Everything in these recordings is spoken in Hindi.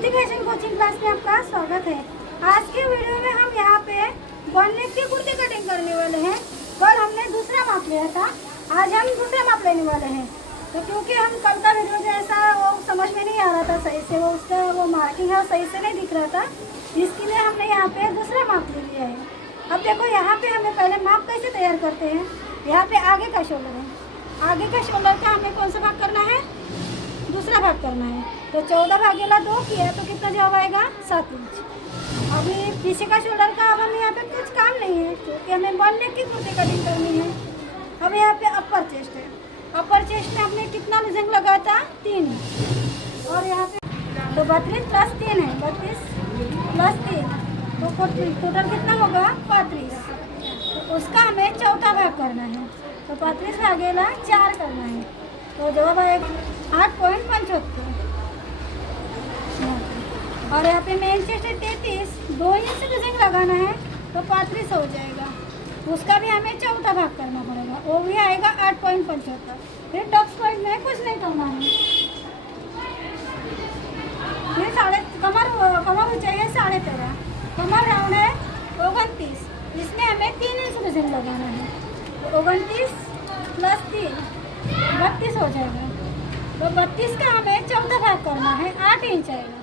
ज्योति फैशन कोचिंग क्लास में आपका स्वागत है। आज के वीडियो में हम यहाँ पे वन नेक की कुर्ती कटिंग करने वाले हैं। कल हमने दूसरा माप लिया था, आज हम दूसरा माप लेने वाले हैं। तो क्योंकि हम कल का वीडियो जैसा वो समझ में नहीं आ रहा था सही से, वो उसका वो मार्किंग है सही से नहीं दिख रहा था, इसके लिए हमने यहाँ पे दूसरा माप ले लिया है। अब देखो यहाँ पे हमें पहले माप कैसे तैयार करते हैं। यहाँ पे आगे का शोल्डर है, आगे का शोल्डर का हमें कौन सा भाग करना है, दूसरा भाग करना है। तो 14 भागेला 2 किया तो कितना जवाब आएगा 7 इंच। अभी पीछे का शोल्डर का अब हम यहाँ पे कुछ काम नहीं है क्योंकि हमें वन नेक की कुर्ती कटिंग करनी है। अब यहाँ पे अपर चेस्ट है, अपर चेस्ट में हमने कितना लूजिंग लगाया था 3 इंच, और यहाँ पे तो 32 प्लस 3 है, 32 प्लस 3 तो टोटल कितना होगा 35। तो उसका हमें चौथा भाग करना है, तो 35 भागेला 4 करना है, तो जवाब आएगा 8.75। और यहाँ पे मेन चेस्ट है 33, 2 इंच लूजिंग लगाना है तो 35 हो जाएगा। उसका भी हमें चौथा भाग करना पड़ेगा, वो भी आएगा 8.75। फिर टॉप्स पॉइंट में कुछ नहीं करना है। फिर कमर ऊंचाई है 13.5, कमर राउंड है 29, इसमें हमें 3 इंच लूजिंग लगाना है, तो 29 प्लस 3 32 हो जाएगा। तो 32 का हमें चौथा भाग करना है, 8 इंच आएगा।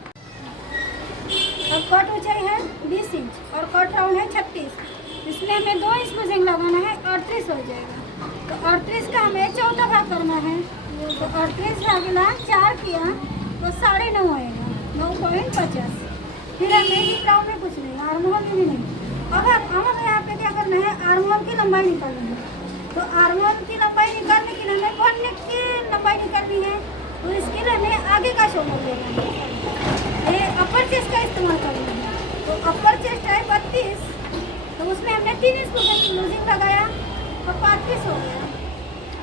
अब कट ऊंचाई है 20 इंच और कट राउंड है 36, इसमें हमें 2 इंच लूजिंग लगाना है, 38 हो जाएगा। तो 38 का हमें चौथा भाग करना है, तो 38 भागेला 4 किया तो 9.5 आएगा, 9.50। फिर हमें हिप राउंड में कुछ नहीं, आर्म होल भी नहीं। अब हमें यहाँ पे क्या करना है, आर्म होल की लंबाई निकालनी है। तो आर्म होल की लंबाई निकालने के लिए हमें वन नेक की लंबाई निकालनी है, तो इसके लिए हमें आगे का शोल्डर लेना है, ये अपर चेस्ट का इस्तेमाल करना है। तो अपर चेस्ट है 32, तो उसमें हमने 3 इंच लूजिंग लगाया तो 35 हो गया।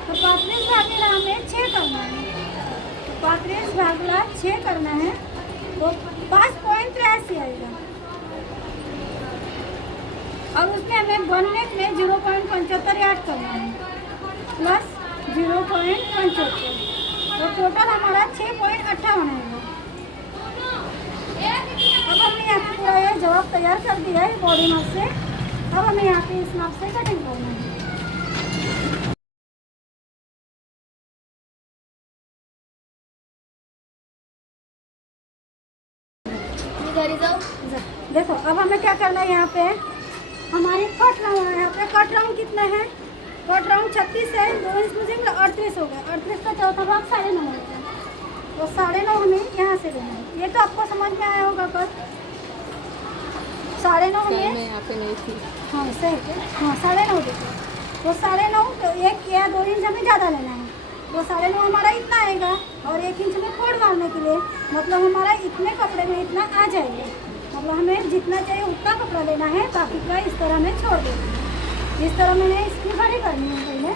तो 35 भागेला हमें 6 करना है, तो 35 भागेला 6 करना है तो 5.83 आएगा। और उसमें हमें वन नेक में 0.75 ऐड करना है प्लस 0.75, तो टोटल हमारा 6.58 आएगा। अब हमने यहाँ पे पूरा ये जवाब तैयार कर दिया है बॉडी माप से। अब हमें यहाँ पे इस माप से कटिंग करना है। देखो अब हमें क्या करना है, यहाँ पे हमारी कट राउंड है, यहाँ पे कट राउंड कितना है, कट राउंड 36 है, 2 इंच लूजिंग 38 हो गया, 38 का चौथा भाग 9.5 हो गया, तो 9.5 हमें यहाँ से लेना है। ये तो आपको समझ में आया होगा कट 9.5 में यहाँ पे नहीं थी, हाँ सही है, हाँ 9.5 देखो, तो 9.5 तो 1 या 2 इंच हमें ज़्यादा लेना है, तो 9.5 हमारा इतना आएगा। और 1 इंच में फोड़ मारने के लिए मतलब हमारा इतने कपड़े में इतना आ जाएगा, मतलब हमें जितना चाहिए उतना कपड़ा लेना है, बाकी का इस तरह में छोड़ देना है। इस तरह मैंने इसकी खड़ी करनी है पहले।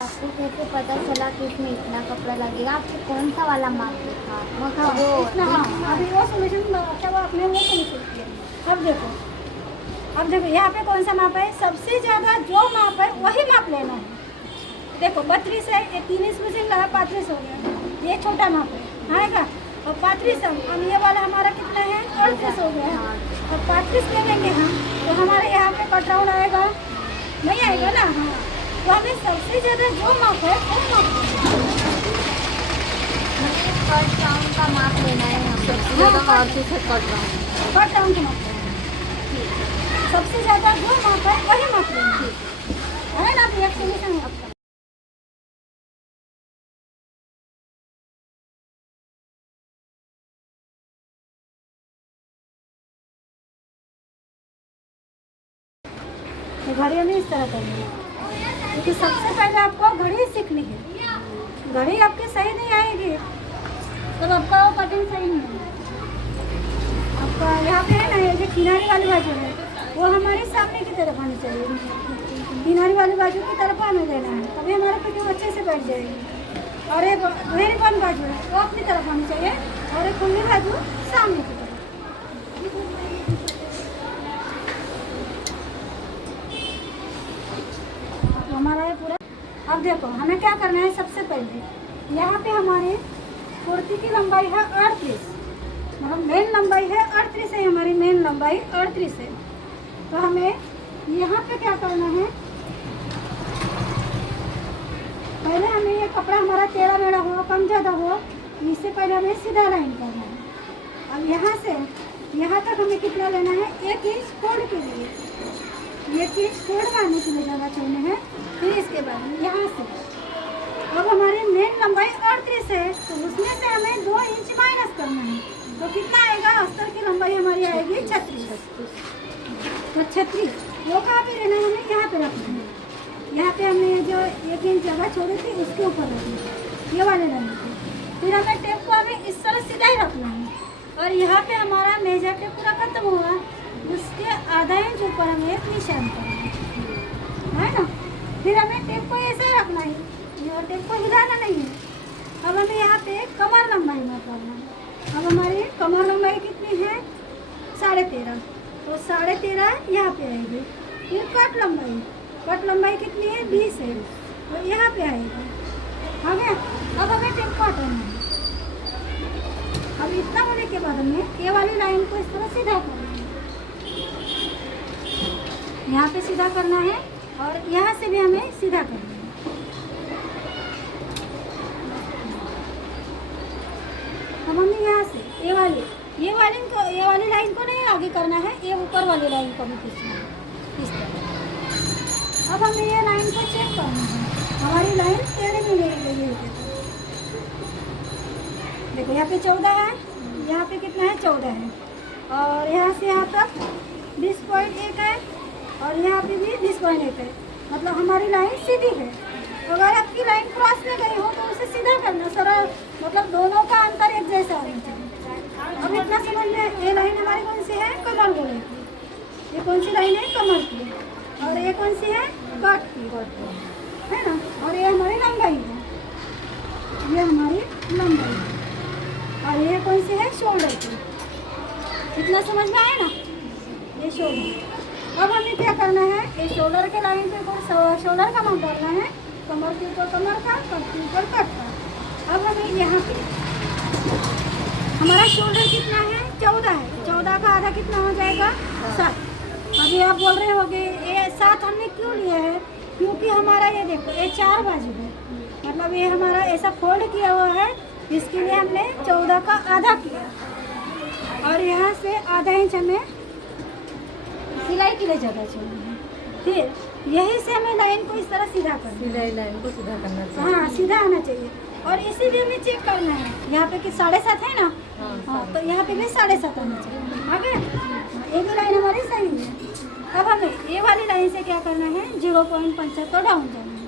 आपको कैसे पता चला कि इसमें इतना कपड़ा लगेगा, आपको कौन सा वाला माप देखा? वो इतना, हाँ अभी वो सोल्यूशन अच्छा वो आपने वो सोल्यूशन किया। अब देखो यहाँ पे कौन सा माप है, सबसे ज़्यादा जो माप है वही माप लेना है। देखो 32 है, ये 3 इंच लूजिंग लगा 35 हो गया, ये छोटा माप है आएगा। और 35 हम ये वाला हमारा कितना है 38 हो गया, और 35 ले लेंगे हम, तो हमारे यहाँ पे कट राउंड आएगा नहीं आएगा ना। हाँ तो हमें सबसे ज़्यादा जो माप है वो माप कट राउंड का माप लेना है, कट राउंड का माप सबसे ज़्यादा जो माप है वही माप लेना है ना। तो एक सोल्यूशन है। घड़ी हमें इस तरह करनी है, क्योंकि सबसे पहले आपको घड़ी सीखनी है। घड़ी आपकी सही नहीं आएगी तब आपका वो कटिंग सही नहीं है। आपका यहाँ पे है ना, ये जो किनारे वाली बाजू है वो हमारे सामने की तरफ आनी चाहिए, किनारे वाली बाजू की तरफ हमें देना है, तभी हमारा फिटिंग अच्छे से बैठ जाएगी। और एक मेरी बंद बाजू है वो अपनी तरफ आनी चाहिए, और एक खुली बाजू सामने की तरफ। हमारा ये पूरा। अब देखो हमें क्या करना है, सबसे पहले यहाँ पे हमारे कुर्ती की लंबाई है 38, मतलब मेन लंबाई है 38 है, हमारी मेन लंबाई 38 है। तो हमें यहाँ पे क्या करना है, पहले हमें ये कपड़ा हमारा टेढ़ा मेढ़ा हो, कम ज़्यादा हो, इससे पहले हमें सीधा लाइन करना है। अब यहाँ से यहाँ तक हमें कितना लेना है, 1 इंच फोल्ड के लिए 1 इंच फोल्ड मारने के लिए ज़्यादा छोड़ना है। फिर इसके बाद यहाँ से अब हमारी मेन लंबाई 38 है, तो उसमें से हमें 2 इंच माइनस करना है। तो कितना आएगा, अस्तर की लंबाई हमारी आएगी 36। तो 36 वो कहाँ पे लेना है, हमें यहाँ पे रखना है। यहाँ पे हमने जो 1 इंच जगह छोड़ी थी उसके ऊपर रखना है, ये वाले लाइन पे। फिर हमें टेप को हमें इस तरह सीधा ही रखना है, और यहाँ पे हमारा मेजर टेप पूरा खत्म हुआ, उसके आधा इंच ऊपर हमें एक निशान करना है ना। फिर हमें टेप को ऐसे ही रखना है, ये टेप को हिलाना नहीं है। अब हमें यहाँ पे कमर लंबाई में करना है। अब हमारी कमर लंबाई कितनी है, 13.5, तो 13.5 यहाँ पे आएगी। फिर कट लंबाई कितनी है, 20 है, तो यहाँ पे आएगा। आ गया। अब हमें टेप को हटाना है। अब इतना होने के बाद हमें ये वाली लाइन को इस तरह सीधा करना है, यहाँ पे सीधा करना है, और यहाँ से भी हमें सीधा करना है। अब हमें यहाँ से ये वाली लाइन को नहीं आगे करना है, ये ऊपर वाली लाइन को भी खींचना है इस तरह। अब हमें ये लाइन को चेक करना है, हमारी लाइन टेढ़ी में ले गई है। देखो यहाँ पे 14 है, यहाँ पे कितना है, 14 है, और यहाँ से यहाँ तक 20.1 है, और यहाँ पे भी 20.1 है। मतलब हमारी लाइन सीधी है। अगर आपकी लाइन क्रॉस में गई हो तो उसे सीधा करना, सरल, मतलब दोनों का अंतर एक जैसा होना चाहिए। अब इतना समझ में, ये लाइन हमारी कौन सी है, कमर गोले की। ये कौन सी लाइन है, कमर की, और ये कौन सी है, कट की, है ना। और ये हमारी लंबाई है, ये हमारी लंबाई है, और ये कौन सी है, शोल्डर की। इतना समझ में आया ना, ये शोल्डर। अब हमें क्या करना है, ये शोल्डर के लाइन पे शोल्डर का माप डालना है, कमर के ऊपर कमर का, कट के ऊपर कट का। अब हमें यहाँ पे हमारा शोल्डर कितना है, 14 है, 14 का आधा कितना हो जाएगा, 7। अभी आप बोल रहे होगे ये 7 हमने क्यों लिया है, क्योंकि हमारा ये देखो ये 4 बाजू है, मतलब ये हमारा ऐसा फोल्ड किया हुआ है, इसके लिए हमने 14 का आधा किया, और यहाँ से आधा इंच हमें सिलाई के लिए जगह चाहिए। फिर यही से हमें लाइन को इस तरह सीधा करना, सिलाई लाइन को सीधा करना चाहिए। हाँ सीधा आना चाहिए। और इसी भी हमें चेक करना है, यहाँ पे कि 7.5 है ना, हाँ तो यहाँ पे भी 7.5 आना चाहिए। आगे ये भी लाइन हमारी सही है। अब हमें ये वाली लाइन से क्या करना है, 0.75 डाउन जाना है,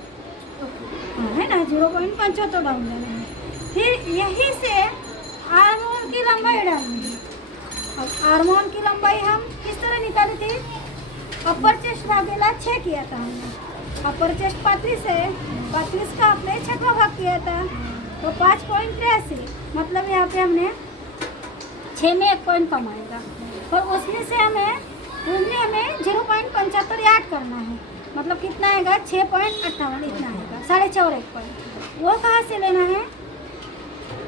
है ना, 0.75 डाउन जाना है। फिर यहीं से आर्म होल की लंबाई डालनी है। अब आर्म होल की लंबाई हम किस तरह निकाली थी, अपर चेस्ट भागेला 6 किया था हमने। अपर चेस्ट 35 है, 35 का आपने 6वां भाग किया था, तो 5.83, मतलब यहाँ पे हमने 6 में 1 पॉइंट कम आएगा। और उसमें से हमें 0.75 ऐड करना है, मतलब कितना आएगा, 6.58 इतना आएगा, 6.5 और 1 पॉइंट। वो कहाँ से लेना है,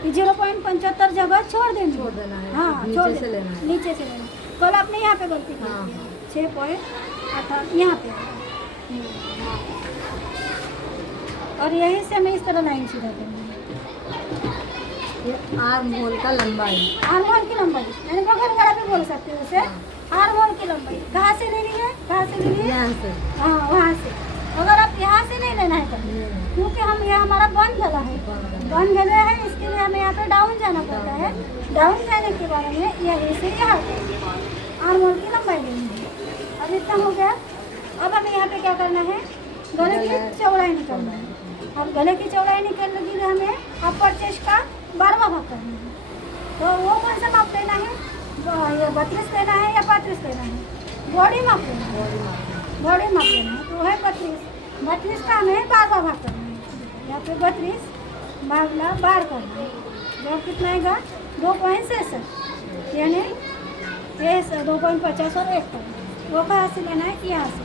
0.75 जगह छोड़ देना है। हाँ नीचे से लेना है, नीचे से लेना। कल आपने यहाँ पे गलती की, 6.58 यहाँ पे, और यहीं से हमें इस तरह लाइन सीधा करना है। ये आर्म होल का लंबाई, आर्म होल की लंबाई यानी बगल गला पे बोल सकते हो उसे। आर्म होल की लंबाई कहाँ से लेनी है, कहाँ से लेनी है, यहाँ से, हाँ वहाँ से। अगर आप यहाँ से नहीं लेना है तो, क्योंकि हम यहाँ हमारा बंद गला है, बंद गला है, इसके लिए हमें यहाँ पे डाउन जाना पड़ता है। डाउन जाने के बाद में यहीं से यहाँ आर्म होल की लंबाई लेनी है। अब इतना हो गया। अब हमें यहाँ पे क्या करना है, गले की चौड़ाई निकालना है। अब गले की चौड़ाई निकालने के लिए हमें अपर चेस्ट का 12वां भाग करना है। तो वो कौन सा माप लेना है, ये 32 लेना है या 35 लेना है, बॉडी माप लेना है, बॉडी माप लेना है। तो वो है 32 का हमें 12वां भाग करना है। यहाँ पे 32 भागला 12 करना है, जब कितना आएगा 2.66, यानी ये 2.50 और 1 करना। वो कहाँ से लेना है, यहाँ से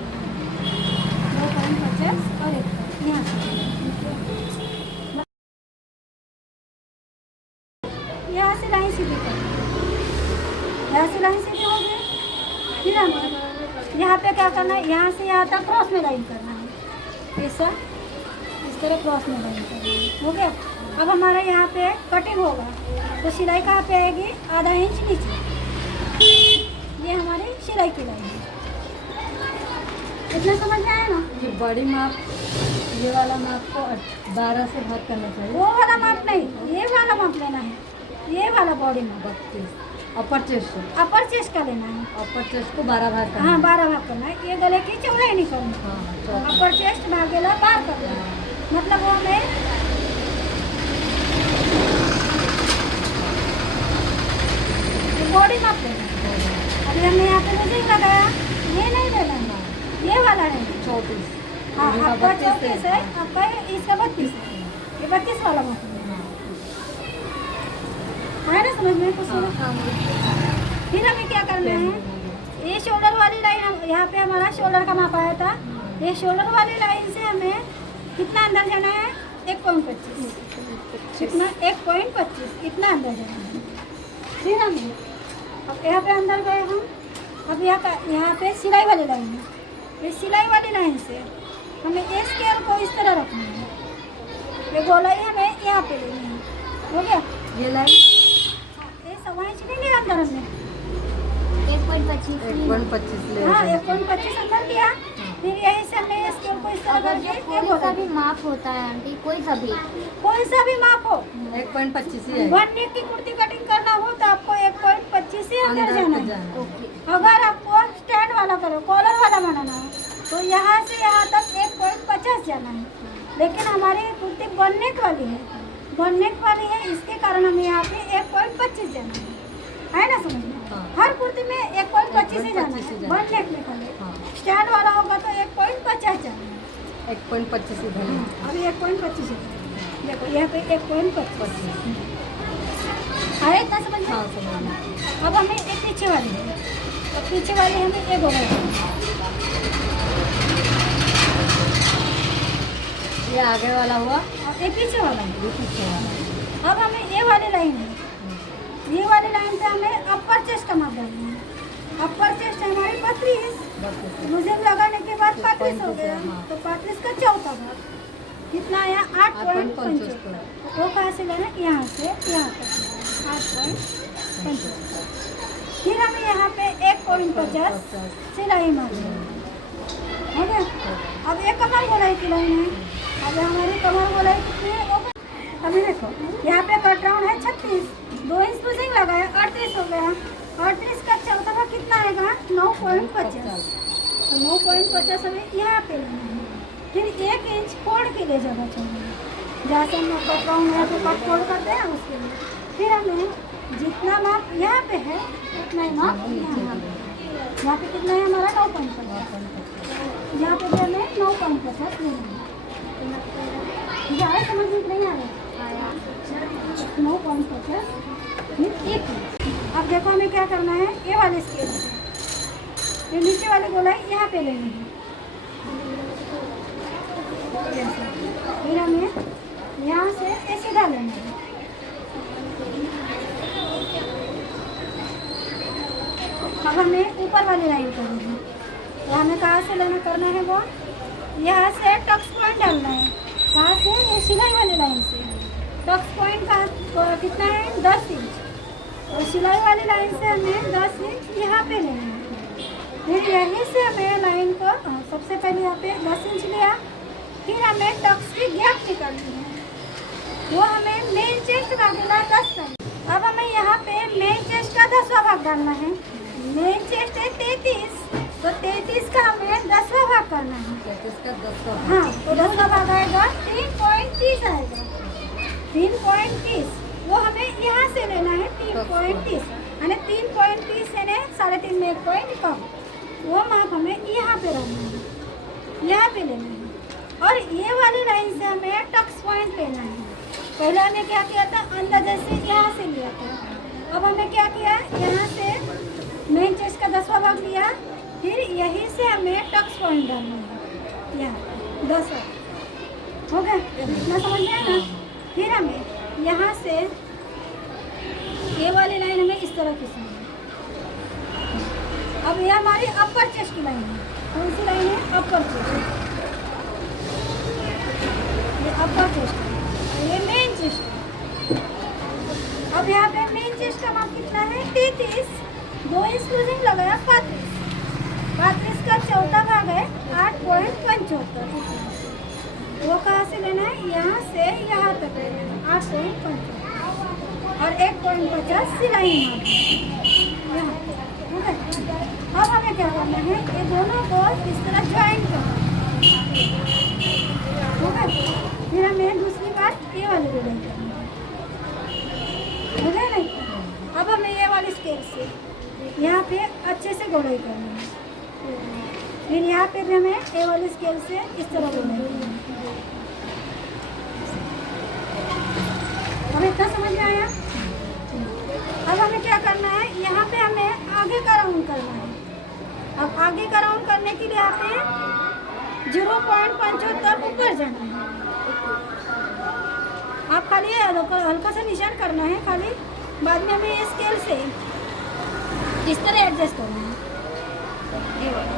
2.50 और 1 यहाँ से, यहाँ से लाइन सीधी करना है। ऐसी लाइन सीधी हो गई। फिर हमें यहाँ पे क्या करना है, यहाँ से यहाँ तक क्रॉस में लाइन करना है, ऐसा इस तरह क्रॉस में लाइन करना है। हो गया। अब हमारा यहाँ पे कटिंग होगा तो सिलाई कहाँ पे आएगी, आधा इंच नीचे। ये हमारी सिलाई की लाइन है। इतना समझ में आया ना। ये बड़ी माप, ये वाला माप को 12 से भाग करना चाहिए। वो वाला माप नहीं, ये वाला माप लेना है, ये वाला बॉडी माप। 32 अपर चेस्ट, अपर चेस्ट का लेना है। अपर चेस्ट को 12 भाग करना हाँ है। 12 भाग करना है। ये गले की चौड़ाई नहीं करनी। हाँ, चौथा। अपर चेस्ट भागेला बार करना है। मतलब वो हमें बॉडी माप लेना है। अभी हमने यहाँ पे लूजिंग लगाया, ये नहीं लेना है, ये वाला है 34। हाँ इनका आपका 32 34 है, आपका इसका 32 है। ये 32 वाला माप लेना है ना, समझ में कुछ सुनो। फिर हमें क्या करना है, ये शोल्डर वाली लाइन, यहाँ पे हमारा शोल्डर का माप आया था। ये शोल्डर वाली लाइन से हमें कितना अंदर जाना है, 1.25। कितना, 1.25 इतना अंदर जाना है। फिर हमें अब यहाँ पे अंदर गए हम। अब यहाँ पे सिलाई वाली लाइन है। इस सिलाई वाली लाइन से हमें इस स्केल को इस तरह रखना है। ये गोलाई हमें यहाँ पे लेनी है। हो गया। ये लाइन ये 1.25 इंच नहीं लिया अंदर हमने। 1.25 1.25 ले हाँ जाए। 1.25 अंदर किया। फिर यहीं से हमने इस स्केल को इस तरह अगर करके जो ये कोई सा गोलाई, भी माप होता है आंटी, कोई सा भी, कोई सा भी माप हो, 1.25 ही है। 1 नेक की कुर्ती कटिंग करना हो तो आपको 1.25 ही अंदर जाना है। ओके। अगर आपको स्टैंड वाला करो, कॉलर वाला बनाना है तो यहाँ से यहाँ तक 1.50 जाना है। लेकिन हमारी कुर्ती बननेक वाली है, बननेक वाली है, इसके कारण हमें यहाँ पे 1.25 जाना है ना, समझ में। हाँ। हर कुर्ती में 1.25 ही जाना 1.25 ही है, जाना है। बननेक में खाली। हाँ। स्टैंड वाला होगा तो 1.50 जाना है। 1.25 इधर है। अभी 1.25 है। देखो यहाँ पे 1.25 है, इतना समझ में। हाँ, समझ में। अब हमें एक पीछे वाली है, तो पीछे वाली हमें एक गोलाई करनी है। ये आगे वाला हुआ, और एक पीछे वाला है। ये पीछे वाला। अब हमें ये वाली लाइन है, ये वाली लाइन पे हमें अपर चेस्ट का माप डालना है। अपर चेस्ट है हमारी 32। मुझे लगाने के बाद 35 हो गया, तो 35 का चौथा भाग कितना आया, 8.75। वो कहाँ से लेना, यहाँ से यहाँ तक 8.75। फिर हमें यहाँ पे 1.50 सिलाई मारनी है। हो गया। अब एक कमर गोलाई की लाइन है। अब हमारी कमर गोलाई कितनी है, वो अभी देखो यहाँ पे कट राउंड है 36, 2 इंच लूजिंग लगाया, 38 हो गया। 38 का चौथा भाग कितना आएगा, 9.50। तो 9.50 हमें यहाँ पे लेना है। फिर 1 इंच फोल्ड के लिए जगह चाहिए, जहाँ से हम कट राउंड है तो कट फोल्ड करते हैं उसके लिए। फिर हमें जितना माप यहाँ पे है उतना ही माप यहाँ पे कितना है हमारा, 9.50। यहाँ पे भी हमें 9.50 लेना है। ज़्यादा समझ में नहीं आ रहा, 9.50 फिर 1 इंच। अब देखो हमें क्या करना है, ये वाले स्केल से ये नीचे वाली गोलाई यहाँ पे लेनी है। फिर हमें यहाँ से ये सीधा लेना है। अब हमें ऊपर वाली लाइन करनी है, तो हमें कहाँ से लेना करना है वो, यहाँ से टक्स पॉइंट डालना है। कहाँ से, ये सिलाई वाली लाइन से। टक्स पॉइंट का कितना है, 10 इंच। और सिलाई वाली लाइन से हमें 10 इंच यहाँ पे लेना है। फिर यहीं से हमें लाइन को सबसे पहले यहाँ पे 10 इंच लिया। फिर हमें टक्स की गैप निकालनी है, वो हमें मेन चेस्ट का डालना 10 का। अब हमें यहाँ पे मेन चेस्ट का 10वां भाग डालना है। मेन चेस्ट है 33, तो 33 का हमें 10वां भाग करना है। 33 का 10वां। हाँ, तो 10वां भाग आएगा 3.30 आएगा। 3.30 वो हमें यहाँ से लेना है, 3.30 यानी 3.30 यानी 3.5 में 1 पॉइंट कम। वो माप हमें यहाँ पे रखना है, यहाँ पे लेना है। और ये वाली लाइन से हमें टक्स पॉइंट लेना है। पहले हमें क्या किया था, अंदाजे से यहाँ से लिया था। अब हमें क्या किया, यहाँ से मेन चेस्ट का 10वां भाग लिया। फिर यहीं से हमें टक्स पॉइंट डालना है, यहाँ 10 हो गया। इतना समझ में आया ना। फिर हमें यहाँ से ये वाली लाइन हमें इस तरह खींचनी है। अब ये हमारी अपर चेस्ट की लाइन है। कौन सी लाइन है? अपर चेस्ट। ये अपर चेस्ट है, ये मेन चेस्ट है। अब यहाँ पे मेन चेस्ट का माप कितना है? 33। 2 इंच लूजिंग लगाया 35। 35 का चौथा भाग है 8.75। वो कहाँ से लेना है? यहाँ से यहाँ तक लेना है 8.75 और 1.50 सिलाई यहाँ। ठीक है, अब हमें क्या करना है? ये दोनों को इस तरह ज्वाइन करना है। ठीक है, फिर हमें दूसरी बार ये वाली गोलाई करनी है। ठीक है नहीं? अब हमें ये वाली स्केल से यहाँ पे अच्छे से गोलाई करनी है। फिर यहाँ पे भी हमें ये वाली स्केल से इस तरह गोलाई करनी है। हमें इतना समझ में आया? अब हमें क्या करना है? यहाँ पे हमें आगे का राउंड करना है। अब आगे का राउंड करने के लिए यहाँ पे 0.75 ऊपर जाना है। आप खाली हल्का सा निशान करना है, खाली बाद में हमें ये स्केल से इस तरह एडजस्ट करना है। ये वाला।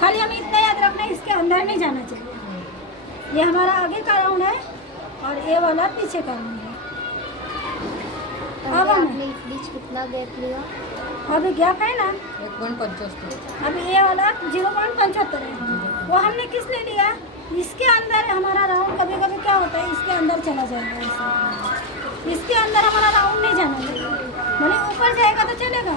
खाली हमें इतना याद रखना है, इसके अंदर नहीं जाना चाहिए। ये हमारा आगे का राउंड है और ये वाला पीछे का राउंड है। अब आपने इस बीच कितना गैप लिया? अभी गैप है ना? 1.75। अभी ये वाला 0.75 है। वो हमने किस लिए लिया? इसके अंदर हमारा राउंड कभी कभी क्या होता है, इसके अंदर चला जाएगा ऐसे। इसके अंदर हमारा राउंड नहीं जाना चाहिए। भले ऊपर जाएगा तो चलेगा,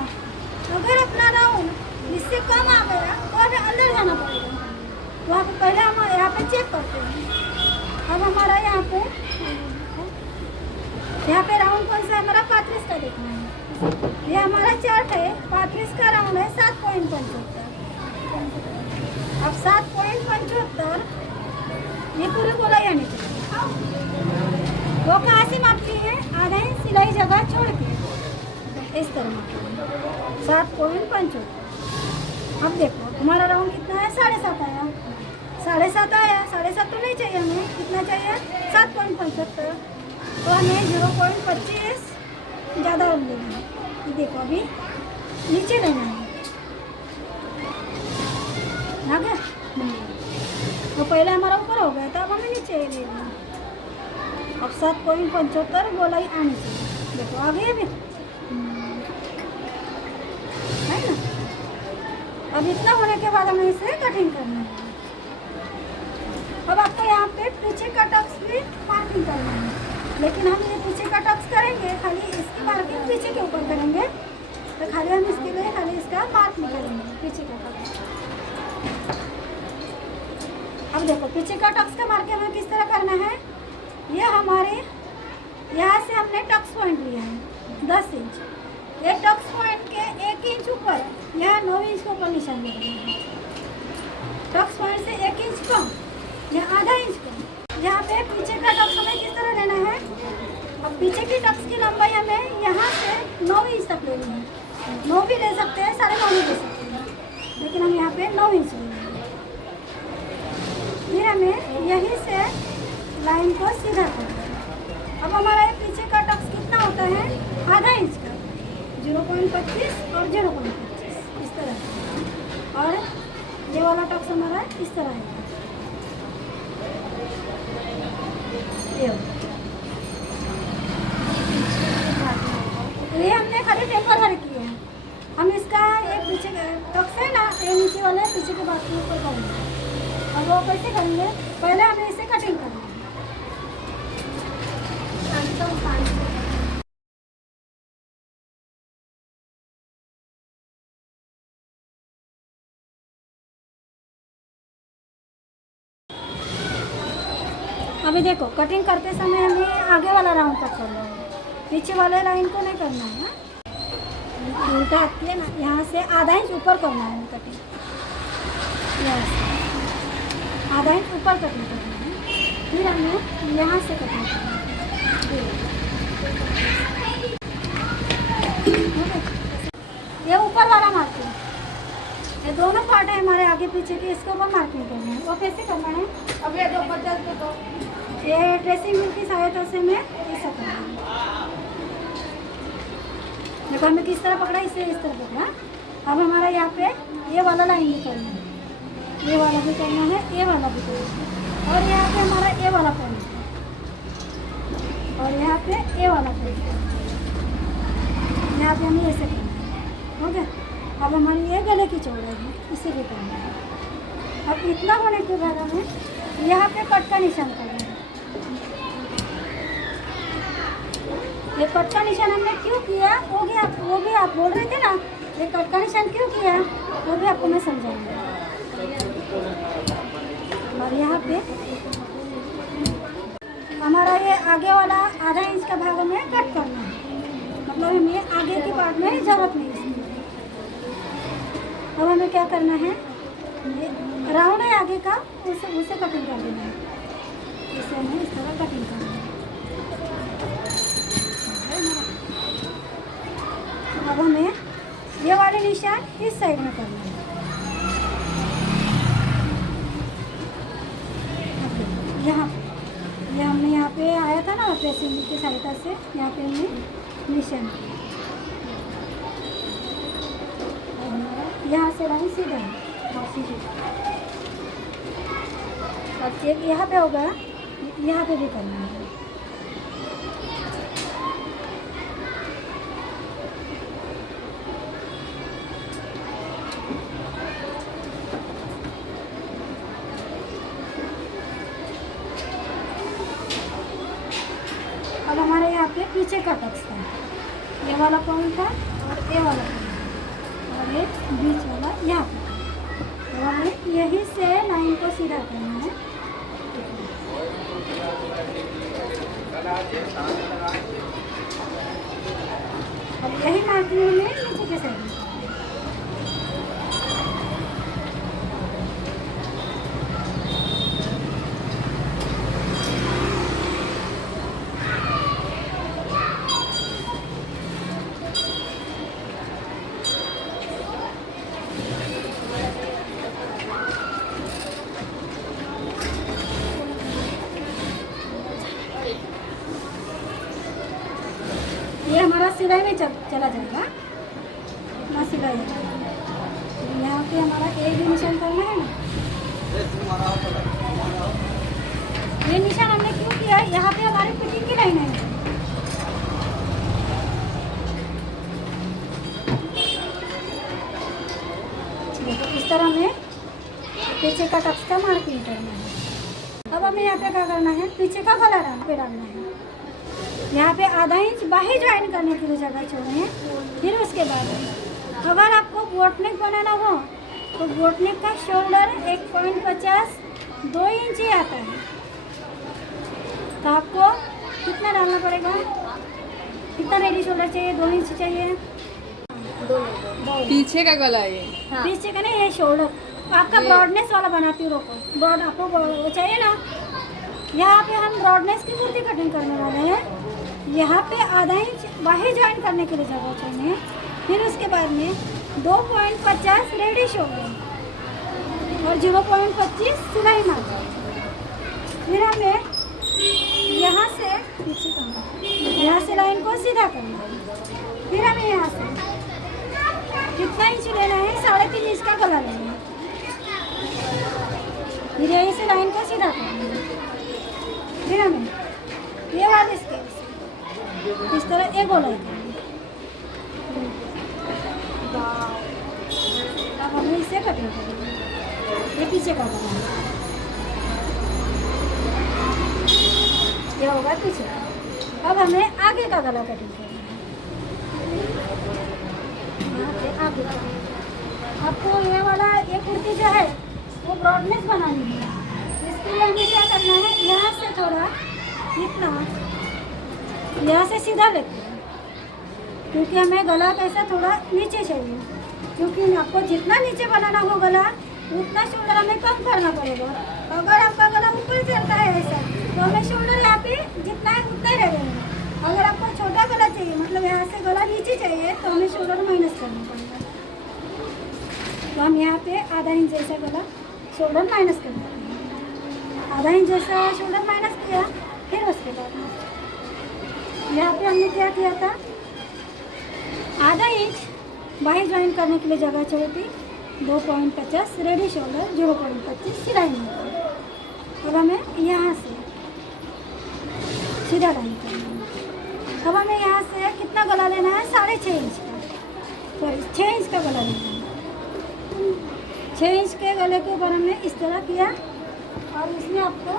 अगर अपना राउंड इससे कम आ गया तो हमें अंदर जाना पड़ेगा। वहाँ पे पहले हम यहाँ पे चेक करते हैं। अब हमारा यहाँ पे राउंड कौन सा है? हमारा 35 का देखना है। ये हमारा चार्ट है, 35 का राउंड है 7.75। अब 7.75 ये पूरी गोलाई आनी चाहिए। वो कहाँ से मापती है? आधा इंच सिलाई जगह छोड़ के इस तरह मापती है 7.75। अब देखो हमारा राउंड कितना है? 7.5 आया। 7.5 आया, 7.5 तो नहीं चाहिए हमें। कितना चाहिए? 7.75। तो हमें 0.25 ज़्यादा लेना है। ये देखो अभी नीचे लेना है। आ गया? तो पहले हमारा ऊपर हो गया था, अब हमें नीचे ले लेना है। अब 7.75 गोलाई आनी चाहिए। देखो आ गई अभी, है ना? अब इतना होने के बाद हमें इसे कटिंग करना है। अब आपको यहाँ पे पीछे का टक्स भी मार्किंग करना है, लेकिन हम ये पीछे का टक्स करेंगे, खाली इसकी मार्किंग पीछे के ऊपर करेंगे। तो खाली हम इसके लिए खाली इसका मार्क नहीं करेंगे, पीछे का टक्स। अब देखो पीछे का टक्स का मार्किंग हमें किस तरह करना है? ये हमारे यहाँ से हमने टक्स पॉइंट लिया है 10 इंच। ये टक्स पॉइंट के 1 इंच ऊपर, यहाँ 9 इंच के ऊपर निशान लगाना है। टक्स पॉइंट से 1 इंच कम, यहाँ आधा इंच कम। यहाँ पे पीछे का टक्स हमें किस तरह लेना है? अब पीछे की टक्स की लंबाई हमें यहाँ से 9 इंच तक लेनी है। 9 भी ले सकते हैं, 9.5 भी ले सकते हैं, लेकिन हम यहाँ पे 9 इंच लेंगे। फिर हमें यहीं से लाइन को सीधा करना है। अब हमारा ये पीछे का टक्स कितना होता है? आधा इंच का, 0.25 और 0.25 इस तरह। और ये वाला टक्स हमारा इस तरह है। ये हमने खाली टेम्पररी किया है। हम इसका ये पीछे टक्स है ना, ये नीचे वाला है, पीछे के बाद के ऊपर करेंगे। अब वो कैसे करेंगे? पहले हमें इसे कटिंग करना है। अभी देखो कटिंग करते समय हमें आगे वाला राउंड कट करना है, पीछे वाले लाइन को नहीं करना है। उल्टा आती है ना, यहाँ से आधा इंच ऊपर करना है कटिंग। यहाँ से आधा इंच ऊपर कटिंग करना है, फिर हमें यहाँ से कटिंग करना है। ये ऊपर वाला मार्किंग, ये दोनों पार्ट है हमारे आगे पीछे के, इसके ऊपर मार्किंग करना है। वो कैसे करना है? अब ये 250 को तो ये ड्रेसिंग व्हील की सहायता से हमें ऐसा करना है। देखो हमें किस तरह पकड़ा, इससे इस तरह पकड़ा। अब हमारा यहाँ पे ये वाला लाइन भी करना है, ये वाला भी करना है, ये वाला भी करना है, और यहाँ पे हमारा ये वाला करना है, और यहाँ पे ये वाला करना है, यहाँ पे हमें ऐसे करना है। हो गया। अब हमारी ये गले की चौड़ाई है, इसे भी करना है। अब इतना होने के बाद हमें यहाँ पे कट का निशान करना है। ये कट का निशान हमने क्यों किया वो भी आप बोल रहे थे ना, ये कट का निशान क्यों किया वो भी आपको मैं समझाऊंगी। और यहाँ पे हमारा ये आगे वाला आधा इंच का भाग हमें कट करना है, मतलब हमें आगे के पार्ट में जरूरत नहीं इसकी। अब हमें क्या करना है, ये राउंड है आगे का, उसे कटिंग कर देना है। इसे हमें इस तरह कटिंग करना है। अब हमें ये वाले निशान इस साइड में करना है। यहाँ ये हमने यहाँ पे आया था ना प्रेसिंग की सहायता से, यहाँ पे हमने निशान किया। यहाँ से लाइन सीधा है और सीधी, और एक यहाँ पे होगा, यहाँ पे भी करना है। अब हमारे यहाँ पे पीछे का टक्स था, ये वाला पॉइंट था और ये वाला पॉइंट, और ये बीच वाला यहाँ पे। तो हमें यहीं से लाइन को सीधा करना है। अब यही मार्किंग में नीचे के साइड में। ये हमारा सिलाई में चला जाएगा ना, सिलाई यहाँ पे हमारा एक भी निशान करना है ना। ये निशान हमने क्यों किया, यहाँ पे हमारी फिटिंग की लाइन है। देखो इस तरह में पीछे का टक्स का मार्किंग करना है। अब हमें यहाँ पे क्या करना है, पीछे का गला पे डालना है। यहाँ पे आधा इंच बाही ज्वाइन करने के लिए जगह छोड़े। फिर उसके बाद अगर आपको बोट नेक बनाना हो तो बोट नेक का शोल्डर 1.50 2 इंच ही आता है। तो आपको कितना डालना पड़ेगा, कितना रेडी शोल्डर चाहिए, 2 इंच चाहिए। पीछे का गला ये, हाँ। पीछे का नहीं, ये शोल्डर आपका ब्रॉडनेस वाला बनाती हूँ। रोको ब्रॉड आपको वो चाहिए ना। यहाँ पे हम ब्रॉडनेस की कुर्ती कटिंग करने वाले हैं। यहाँ पे आधा इंच बाही ज्वाइन करने के लिए जगह चाहिए। फिर उसके बाद में 2.50 रेडी शोल्डर और 0.25 सिलाई मार्जिन। फिर हमें यहाँ से पीछे करना, यहाँ से लाइन को सीधा करना। फिर हमें यहाँ से कितना इंच लेना है, 3.5 इंच का गला लेना है। फिर यहीं से लाइन को सीधा करना है। फिर हमें ये वाले स्केल से इस तरह एक गोलाई करनी। अब हमें इसे कटिंग करेंगे, ये पीछे का करना है, ये होगा पीछे। अब हमें आगे का गला कटिंग करना है। यहाँ पे आगे आपको ये वाला ये कुर्ती जो है वो ब्रॉडनेस बनानी है। इसके लिए हमें क्या करना है, यहाँ से थोड़ा इतना यहाँ से सीधा लेते हैं, क्योंकि हमें गला कैसा थोड़ा नीचे चाहिए। क्योंकि आपको जितना नीचे बनाना हो गला उतना शोल्डर हमें कम करना पड़ेगा। अगर आपका गला ऊपर चलता है ऐसा तो हमें शोल्डर यहाँ पे जितना है उतना ही रहेगा। अगर आपको छोटा गला चाहिए, मतलब यहाँ से गला नीचे चाहिए, तो हमें शोल्डर माइनस करना पड़ेगा। तो हम यहाँ पे आधा इंच जैसा गला शोल्डर माइनस करना पड़ेगा। आधा इंच जैसा शोल्डर माइनस किया। फिर उसके बाद यहाँ पे हमने क्या किया था, आधा इंच बाही ज्वाइन करने के लिए जगह छोटी, 2.50 रेडी शोल्डर, 0.25 सिलाई मार्जिन। अब हमें यहाँ से सीधा लाइन करना है। अब हमें यहाँ से कितना गला लेना है, 6.5 इंच का, सॉरी 6 इंच का गला लेना है। 6 इंच के गले के ऊपर हमने इस तरह किया और इसमें आपको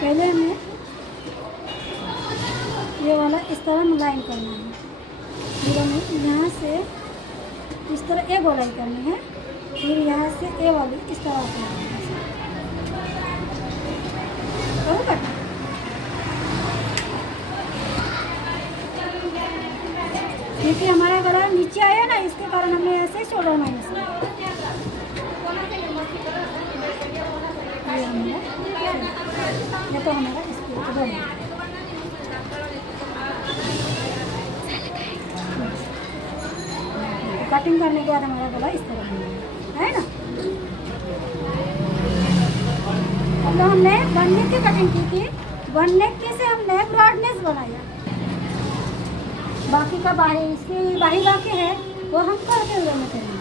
पहले हमें ये वाला इस तरह लाइन करना है। फिर हमें यहाँ से इस तरह ए गोलाई करनी है, फिर यहाँ से ए वाली इस तरह करनी है। बराबर? क्योंकि हमारा गला नीचे आया ना, इसके कारण हमने ऐसे शोल्डर माइनस किया। ये तो हमारा इसके कटिंग करने के बाद हमारा गला इस तरह बनेगा, है ना। अब हमने वन नेक की कटिंग की थी, वन नेक की से हमने ब्रॉडनेस बनाया। बाकी का बाही, इसकी बाही बाकी है वो हम करते हुए में करेंगे।